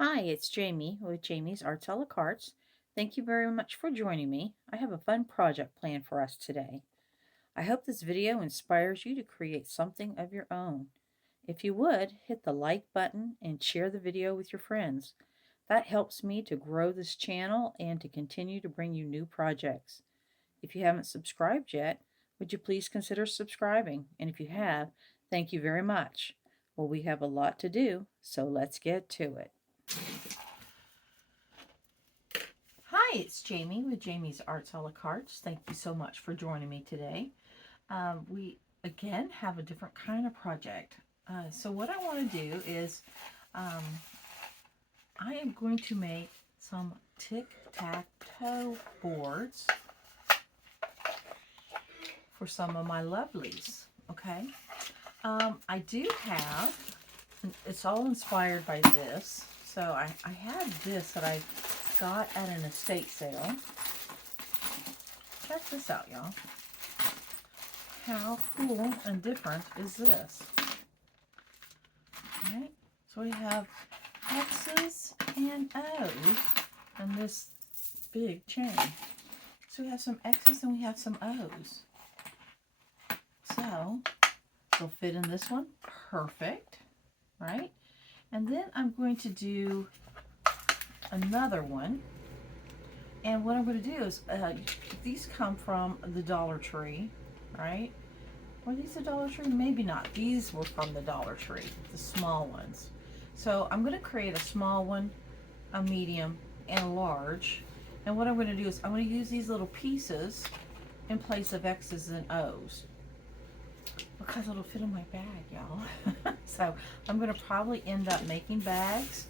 Hi, it's Jamie with Jamie's Arts a la Cartes. Thank you very much for joining me. I have a fun project planned for us today. I hope this video inspires you to create something of your own. If you would, hit the like button and share the video with your friends. That helps me to grow this channel and to continue to bring you new projects. If you haven't subscribed yet, would you please consider subscribing? And if you have, thank you very much. Well, we have a lot to do, so let's get to it. Hi, it's Jamie with Jamie's Arts a la Cartes. Thank you so much for joining me today. We again have a different kind of project. So what I want to do is I am going to make some Tic Tac Toe boards for some of my lovelies. Okay. I do have, it's all inspired by this. So I had this that I got at an estate sale. Check this out, y'all. How cool and different is this? Alright, so we have X's and O's and this big chain. So we have some X's and we have some O's. So they'll fit in this one. Perfect. Right? And then I'm going to do another one. And what I'm going to do is, these come from the Dollar Tree, right? Were these the Dollar Tree? Maybe not. These were from the Dollar Tree, the small ones. So I'm going to create a small one, a medium, and a large. And what I'm going to do is I'm going to use these little pieces in place of X's and O's, because it'll fit in my bag, y'all. So I'm going to probably end up making bags.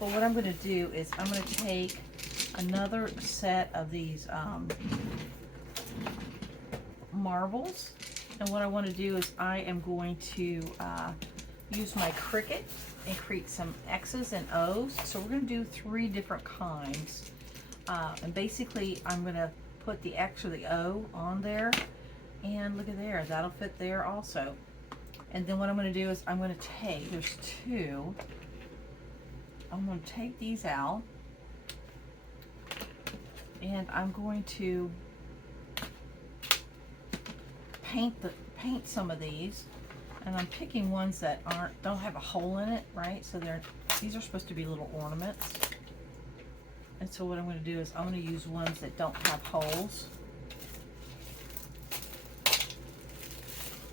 But what I'm going to do is I'm going to take another set of these marbles, and what I want to do is I am going to use my Cricut and create some X's and O's. So we're going to do 3 different kinds, and basically I'm going to put the X or the O on there, and look at there, that'll fit there also. And then what I'm going to do is I'm going to take, there's 2, I'm going to take these out, and I'm going to paint some of these, and I'm picking ones that don't have a hole in it, right? So these are supposed to be little ornaments. And so what I'm going to do is I'm going to use ones that don't have holes,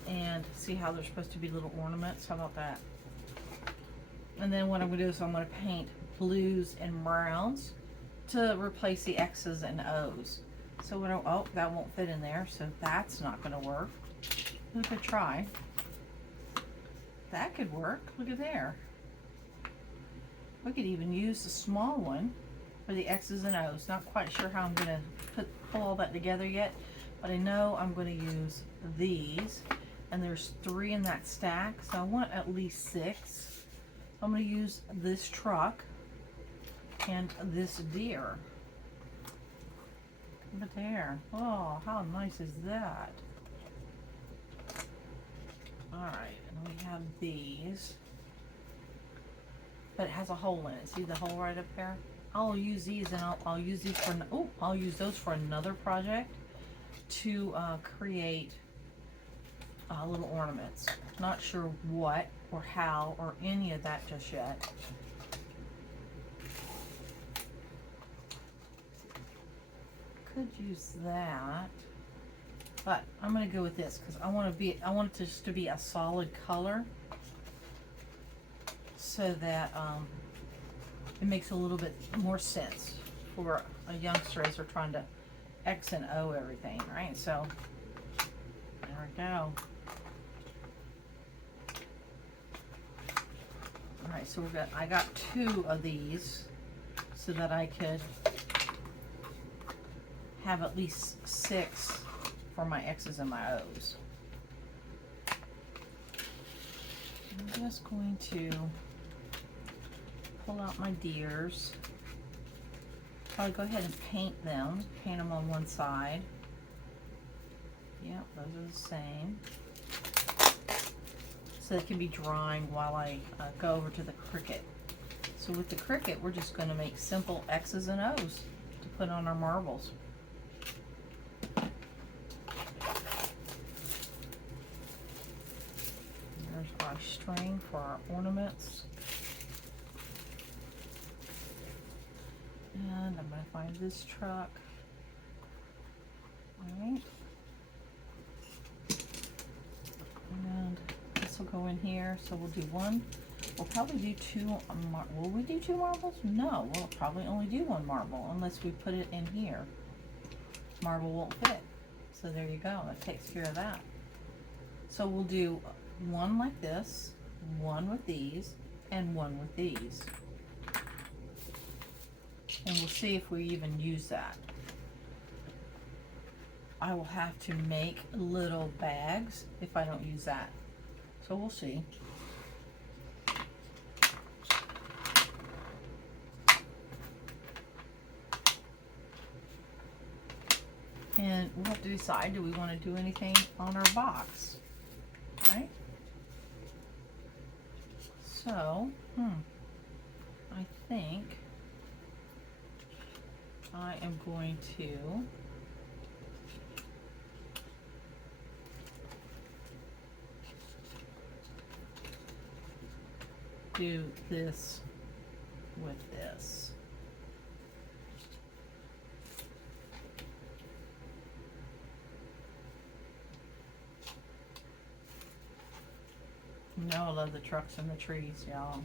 and see how they're supposed to be little ornaments. How about that? And then what I'm going to do is I'm going to paint blues and browns to replace the X's and O's. So oh, that won't fit in there, so that's not going to work. We could try. That could work. Look at there. We could even use the small one for the X's and O's. Not quite sure how I'm going to pull all that together yet, but I know I'm going to use these, and there's 3 in that stack, so I want at least 6. I'm going to use this truck and this deer. Look at there. Oh, how nice is that? Alright, and we have these. But it has a hole in it. See the hole right up there? I'll use these, and I'll use these for, I'll use those for another project to create little ornaments. Not sure what or how or any of that just yet. Could use that, but I'm going to go with this because I want it just to be a solid color, so that it makes a little bit more sense for a youngster as they're trying to X and O everything, right? So there we go. All right, so I got 2 of these so that I could have at least 6 for my X's and my O's. I'm just going to pull out my deers. I'll go ahead and paint them on one side. Yep, those are the same. So they can be drying while I go over to the Cricut. So with the Cricut, we're just going to make simple X's and O's to put on our marbles. There's our string for our ornaments. And I'm going to find this truck. Alright. And this will go in here, so we'll do one. We'll probably do two. Will we do two marbles? No, we'll probably only do one marble unless we put it in here. Marble won't fit. So there you go. That takes care of that. So we'll do one like this, one with these, and one with these. And we'll see if we even use that. I will have to make little bags if I don't use that. So we'll see. And we'll have to decide, do we want to do anything on our box, right? So, I think I am going to do this with this. You know I love the trucks and the trees, y'all.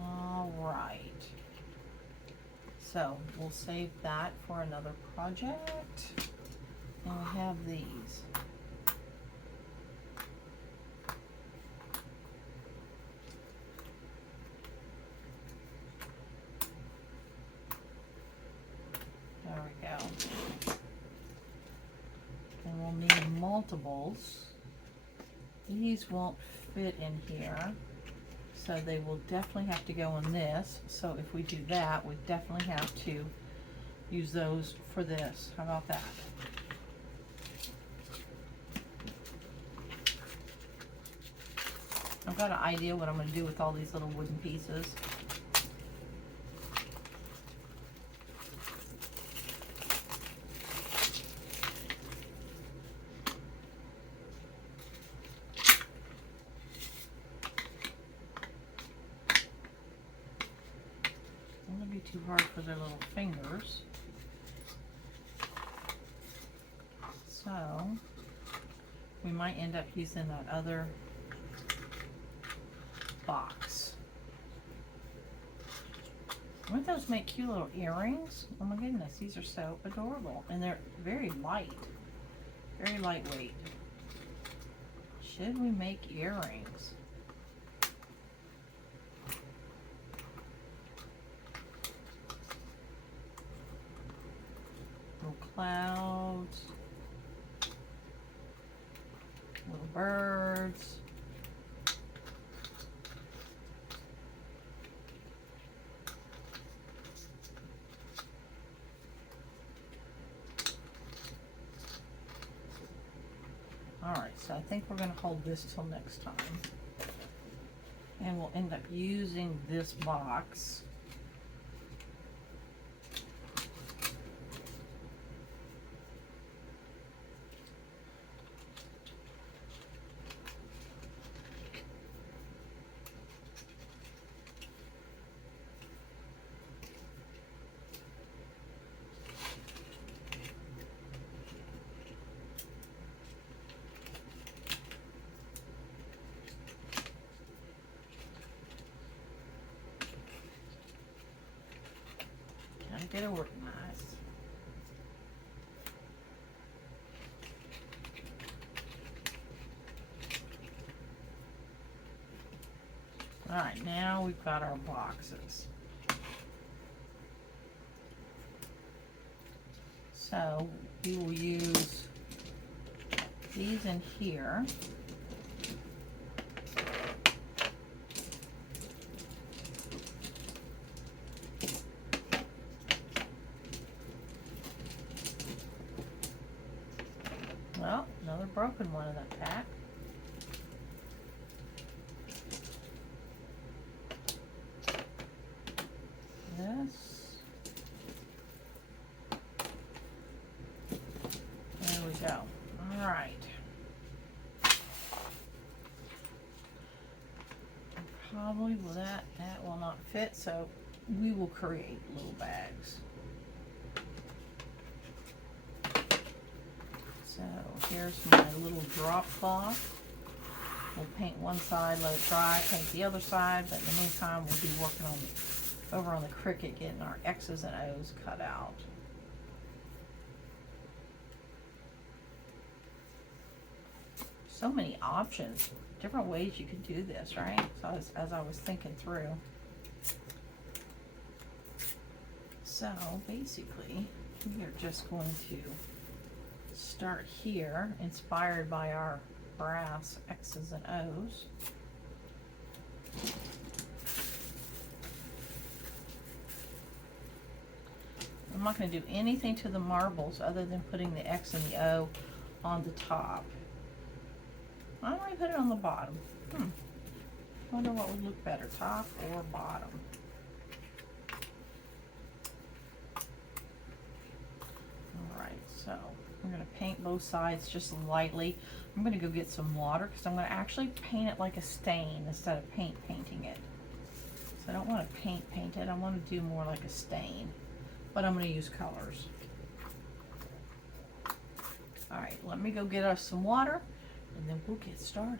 All right. So we'll save that for another project. And we have these. There we go. And we'll need multiples. These won't fit in here, so they will definitely have to go in this. So if we do that, we definitely have to use those for this. How about that? I've got an idea what I'm going to do with all these little wooden pieces. Won't be too hard for their little fingers. So we might end up using that other box. Wouldn't those make cute little earrings? Oh my goodness, these are so adorable. And they're very light. Very lightweight. Should we make earrings? Little clouds. Little birds. Alright, so I think we're going to hold this till next time. And we'll end up using this box. Get it organized. All right, now we've got our boxes. So we will use these in here. Well, no, another broken one in that pack. This. There we go. All right. Probably will that will not fit, so we will create little bags. So here's my little drop cloth. We'll paint one side, let it dry, paint the other side, but in the meantime we'll be working on over on the Cricut getting our X's and O's cut out. So many options, different ways you can do this, right? So as I was thinking through. So basically, we are just going to start here, inspired by our brass X's and O's. I'm not going to do anything to the marbles other than putting the X and the O on the top. I might put it on the bottom. Wonder what would look better, top or bottom. Alright, so I'm going to paint both sides just lightly. I'm going to go get some water because I'm going to actually paint it like a stain instead of painting it. So I don't want to paint it. I want to do more like a stain. But I'm going to use colors. Alright, let me go get us some water and then we'll get started.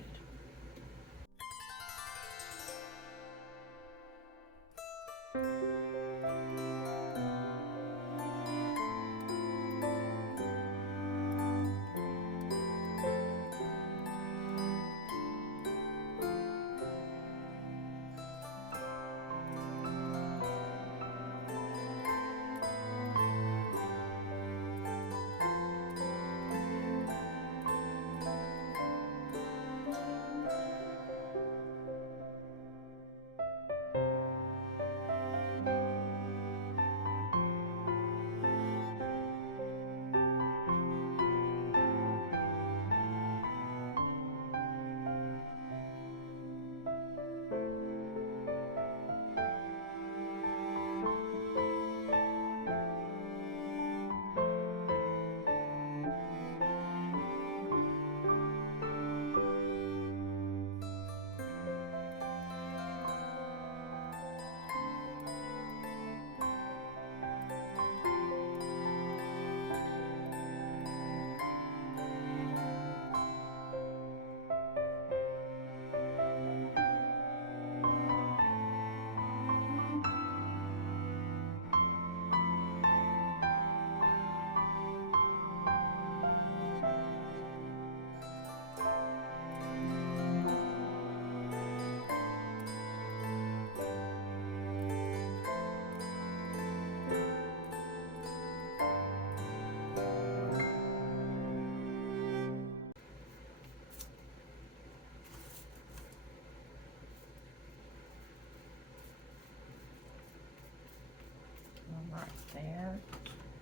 Right there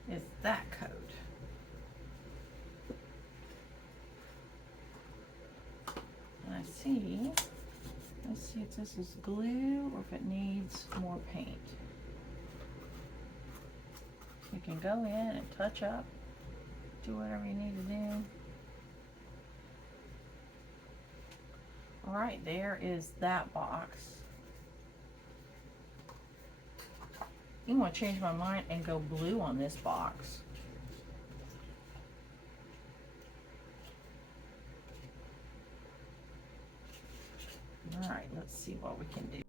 is that coat. And let's see if this is glue or if it needs more paint. You can go in and touch up, do whatever you need to do. All right, there is that box. You want to change my mind and go blue on this box. All right, let's see what we can do.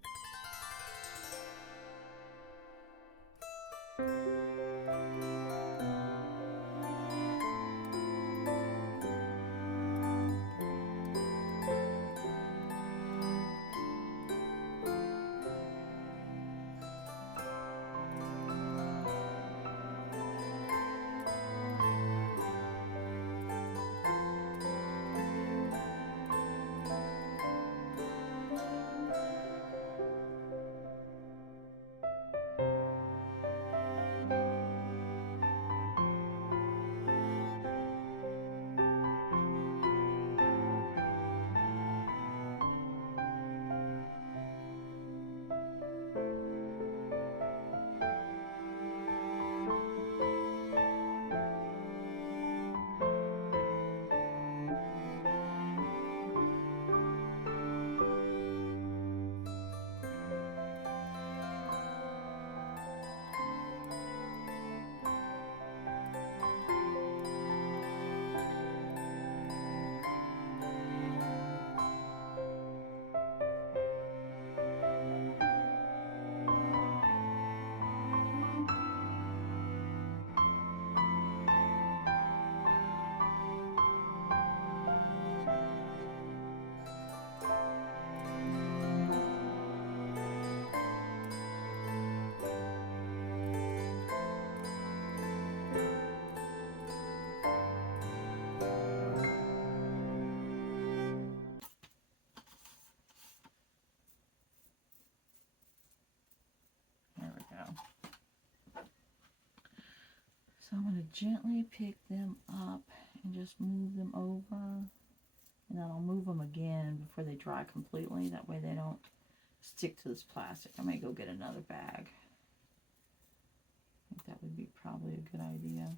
So I'm going to gently pick them up and just move them over. And then I'll move them again before they dry completely. That way they don't stick to this plastic. I may go get another bag. I think that would be probably a good idea.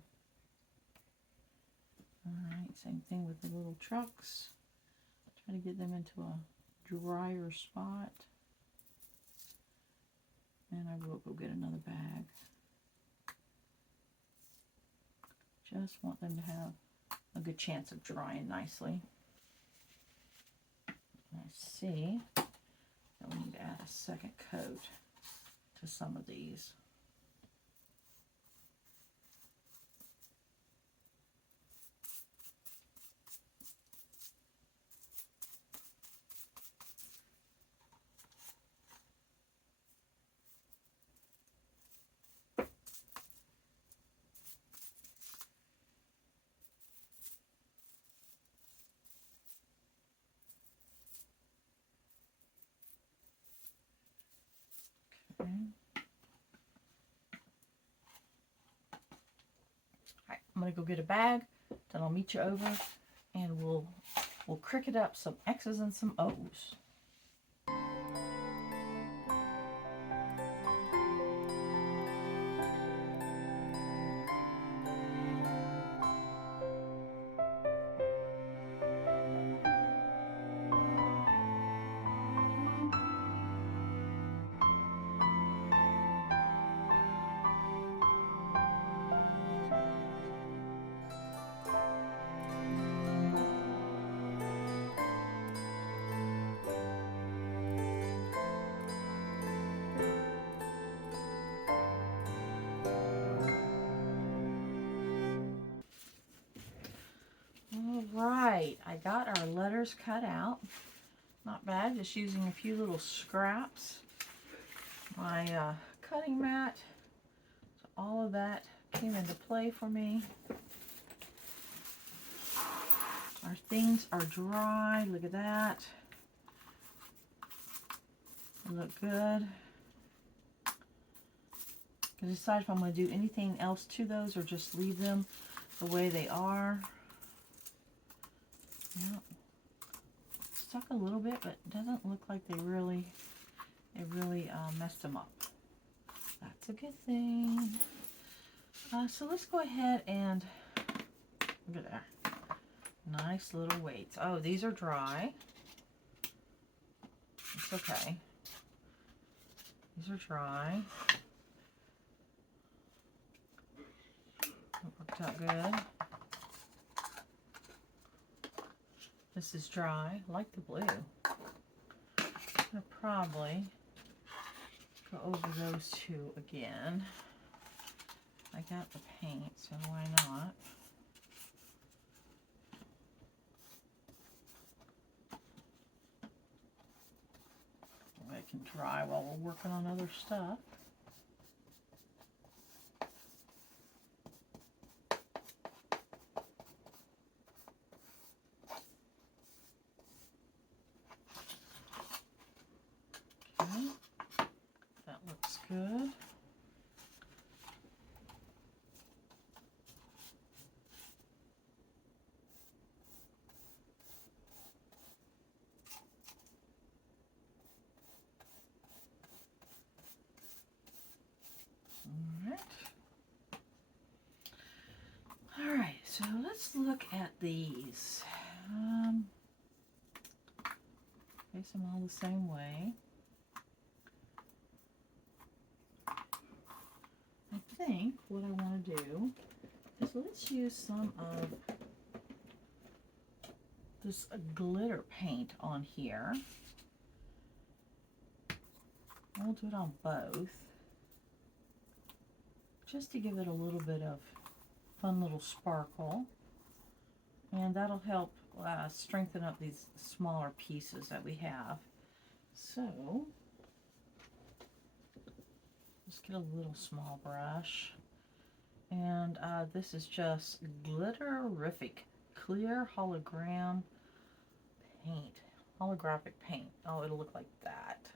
Alright, same thing with the little trucks. Try to get them into a drier spot. And I will go get another bag. Just want them to have a good chance of drying nicely. I see that we need to add a second coat to some of these. Okay. Alright, I'm gonna go get a bag, then I'll meet you over and we'll Cricut up some X's and some O's. Alright, I got our letters cut out. Not bad, just using a few little scraps. My cutting mat, so all of that came into play for me. Our things are dry, look at that. They look good. I can decide if I'm going to do anything else to those or just leave them the way they are. Yep. Stuck a little bit, but it doesn't look like they really messed them up. That's a good thing. So let's go ahead and look at that. Nice little weights. Oh, these are dry. It's okay. These are dry. It worked out good. This is dry. I like the blue. I'll probably go over those two again. I got the paint, so why not? I can dry while we're working on other stuff. Okay, that looks good. Alright, so let's look at these. Place them all the same way. I think what I want to do is let's use some of this glitter paint on here. We'll do it on both, just to give it a little bit of fun little sparkle, and that'll help strengthen up these smaller pieces that we have. So just get a little small brush, and this is just glitterific clear holographic paint. Oh, it'll look like that.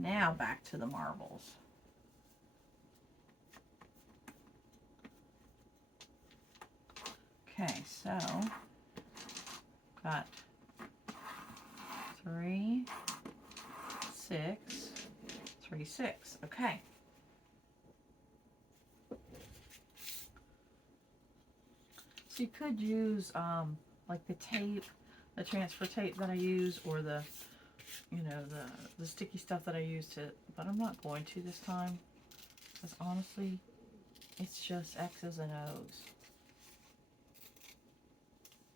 Now back to the marbles. Okay, so got 3, 6, 3, 6. Okay. So you could use like the tape, the transfer tape that I use, or the, you know, the sticky stuff that I use to, but I'm not going to this time, because honestly, it's just X's and O's.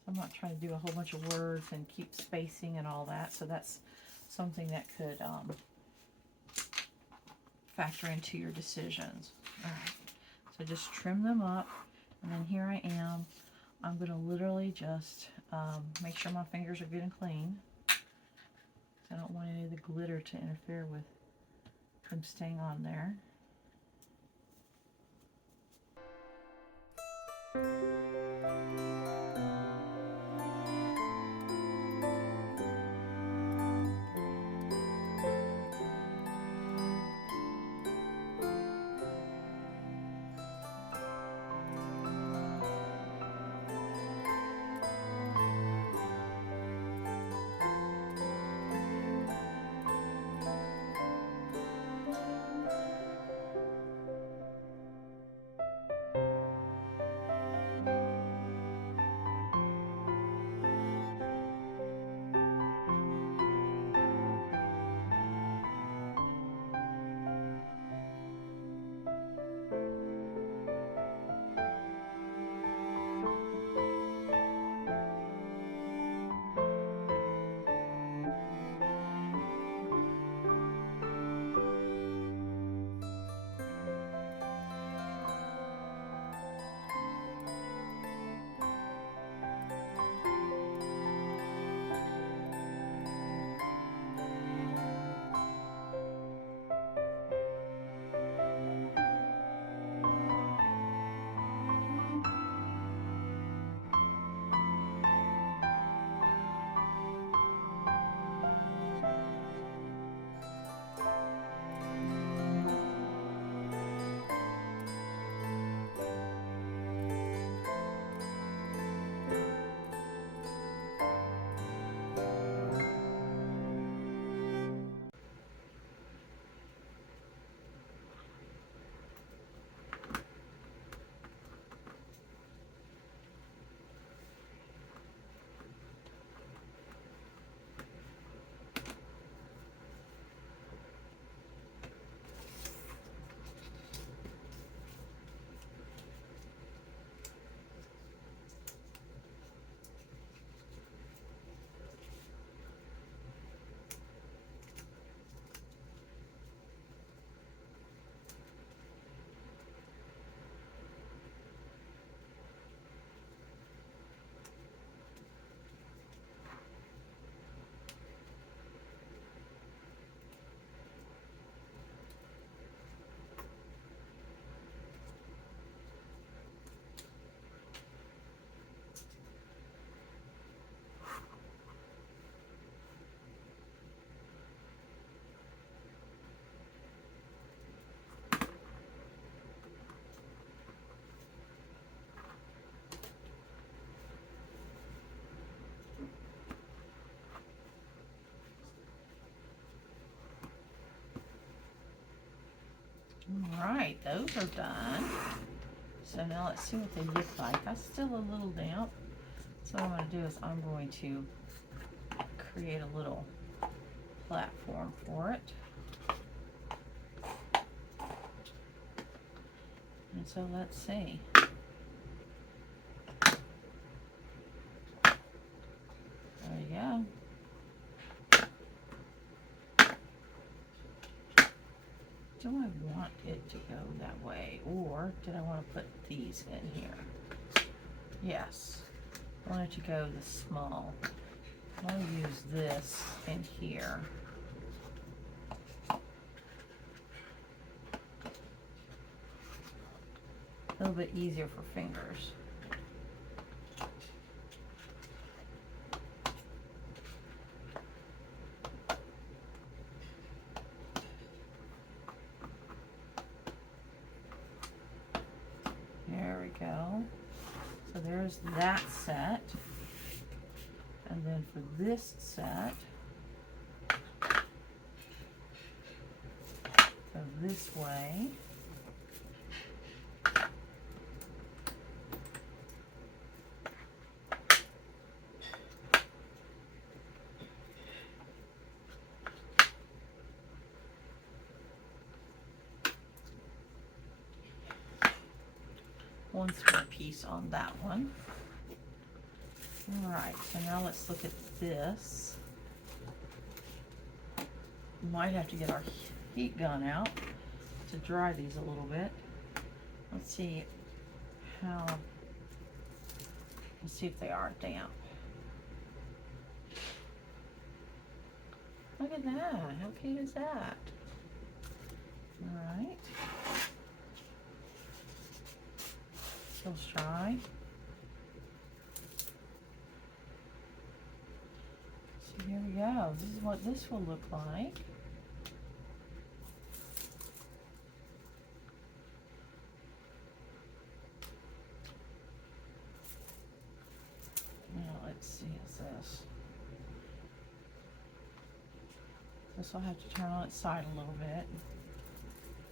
I'm not trying to do a whole bunch of words and keep spacing and all that, so that's something that could factor into your decisions. All right, so just trim them up, and then here I am. I'm going to literally just make sure my fingers are good and clean. I don't want any of the glitter to interfere with them staying on there. Alright, those are done. So now let's see what they look like. That's still a little damp. So what I'm going to do is I'm going to create a little platform for it. And so let's see. There you go. Do I want it to go that way, or did I want to put these in here? Yes, I want it to go the small. I'll use this in here. A little bit easier for fingers. there's that set. And then for this set, go this way. One square piece on that one. All right, so now let's look at this. We might have to get our heat gun out to dry these a little bit. Let's see if they are damp. Look at that, how cute is that? All right. Feels dry. So here we go. This is what this will look like. Now let's see, is this? This will have to turn on its side a little bit.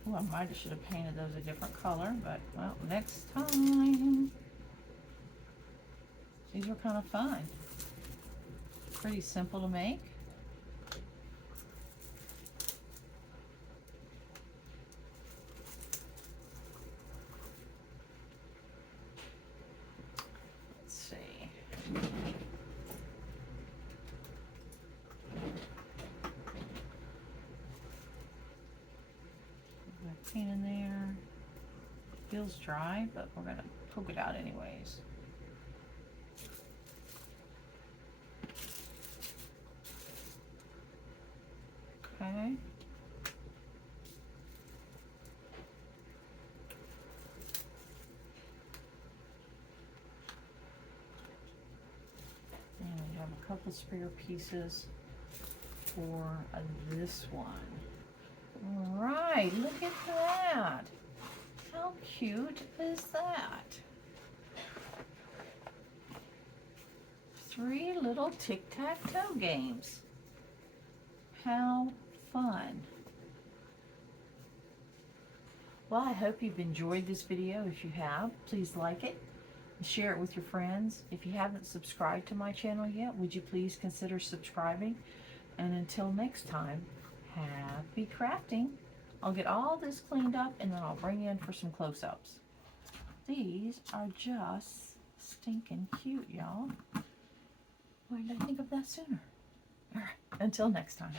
Oh, I might have should have painted those a different color, but well, next time. These were kind of fun. Pretty simple to make. Let's see. Paint in there. Feels dry, but we're gonna poke it out anyways. Okay. And we have a couple spare pieces for this one. All right, look at that. How cute is that? 3 little tic-tac-toe games. How fun. Well, I hope you've enjoyed this video. If you have, please like it and share it with your friends. If you haven't subscribed to my channel yet, would you please consider subscribing? And until next time, happy crafting. I'll get all this cleaned up and then I'll bring you in for some close-ups. These are just stinking cute, y'all. Why did I think of that sooner? All right, until next time.